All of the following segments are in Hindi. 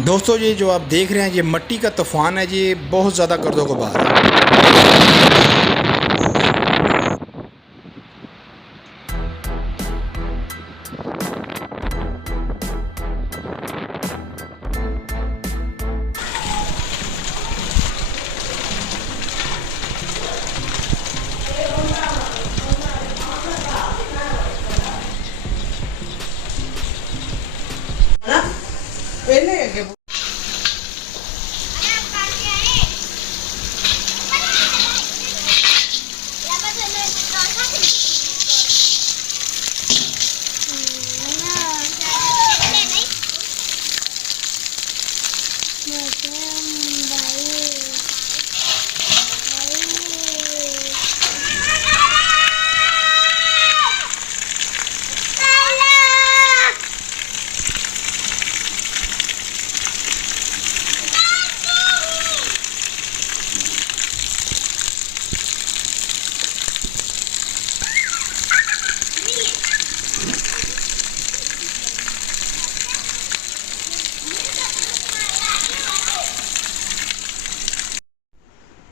दोस्तों ये जो आप देख रहे हैं ये मट्टी का तूफ़ान है, ये बहुत ज़्यादा गर्दों को बहा रहा है।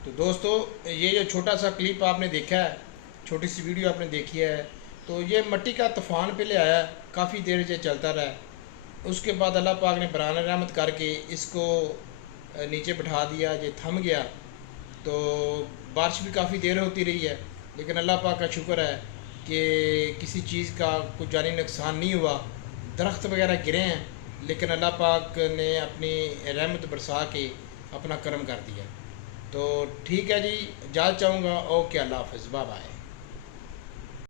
तो दोस्तों ये जो छोटा सा क्लिप आपने देखा है, छोटी सी वीडियो आपने देखी है, तो ये मट्टी का तूफ़ान पहले आया, काफ़ी देर से चलता रहा। उसके बाद अल्लाह पाक ने बरान रहमत करके इसको नीचे बिठा दिया, ये थम गया। तो बारिश भी काफ़ी देर होती रही है, लेकिन अल्लाह पाक का शुक्र है कि किसी चीज़ का कुछ जानी नुकसान नहीं हुआ। दरख्त वगैरह गिरे हैं, लेकिन अल्लाह पाक ने अपनी रहमत बरसा के अपना करम कर दिया। तो ठीक है जी, इजाज़त चाहूँगा। ओके, अल्लाह हाफ़िज़, बाय बाय।